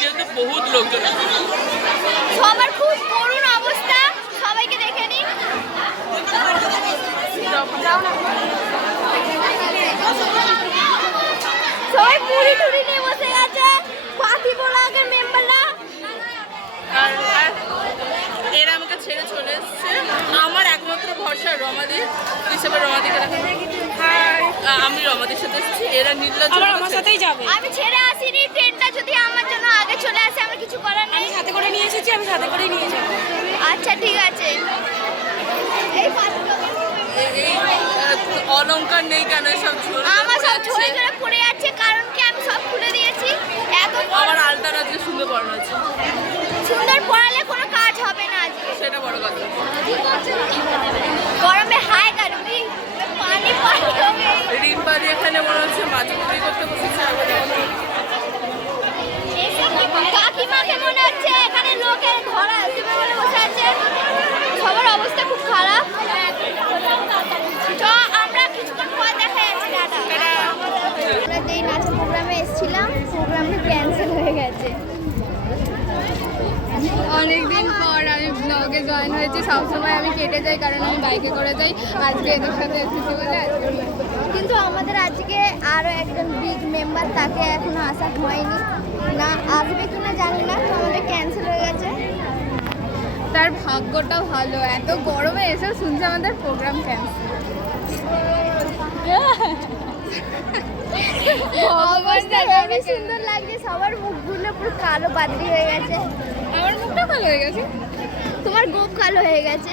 যেহেতু বহুত লোকজন সবার খুব করুণ অবস্থা, সবাইকে দেখে নি। সবাই পুরি টুরি নিয়ে বসে গেছে, পাতি ব্লগের মেম্বাররা। আর এরা আমাকে ছেড়ে চলে এসছে। আমার একমাত্র ভরসা রমাদি হিসেবে রমাদিকে দেখা। আমি রমাদির সাথে এসেছি, এরা নীলা আমার সাথেই যাবে। আমি ছেড়ে আসিনি, ট্রেনটা যদি আমার জন্য আগে চলে আসে আমার কিছু করার নেই। সাথে করে নিয়ে এসেছি, আমি সাথে করে নিয়ে যাবো। আচ্ছা ঠিক আছে। এই অলংকার নেই কেন সব আমার সব ঝরে ঝরে পড়ে যাচ্ছে, কারণ কি আমি সব খুলে দিয়েছি। এত আমার আলতার আজকে সুন্দর পড়ানো আছে। সুন্দর পড়ালে কোনো কাজ হবে না আজকে, সেটা বড় কথা। গরমে হাই গাড়ি পানি পানি হবে। রিম্পারি এখানে মনে হচ্ছে মাছ চুরি করতে বসেছে। কাকিমাকে মনে হচ্ছে এখানে লোকে ধরা বলে বসে আছে। সবার অবস্থা খুব খারাপ। তো আমরা কিছুক্ষণ পর দেখা যাচ্ছে। দাদা আমরা যেই নাচের প্রোগ্রামে এসেছিলাম, প্রোগ্রামটা ক্যান্সেল হয়ে গেছে। অনেকদিন পর আমি ব্লগে জয়েন হয়েছি। সবসময় আমি কেটে যাই কারণ আমি বাইকে করে যাই। আজকে এদের সাথে এসেছি বলে কিন্তু আমাদের আজকে আরও একজন বিগ মেম্বার, তাকে এখনো আসা হয়নি, না আসবে কিনা জানি না। তো আমাদের ক্যান্সেল হয়ে গেছে। তার ভাগ্যটা ভালো, এত গরমে এসেও শুনছে আমাদের প্রোগ্রাম ক্যান্সেল। অবস্থা খুবই সুন্দর লাগছে, সবার মুখগুলো পুরো কালো বাদরি হয়ে গেছে। আমার মুখটা ভালো হয়ে গেছে, তোমার গোপ কালো হয়ে গেছে।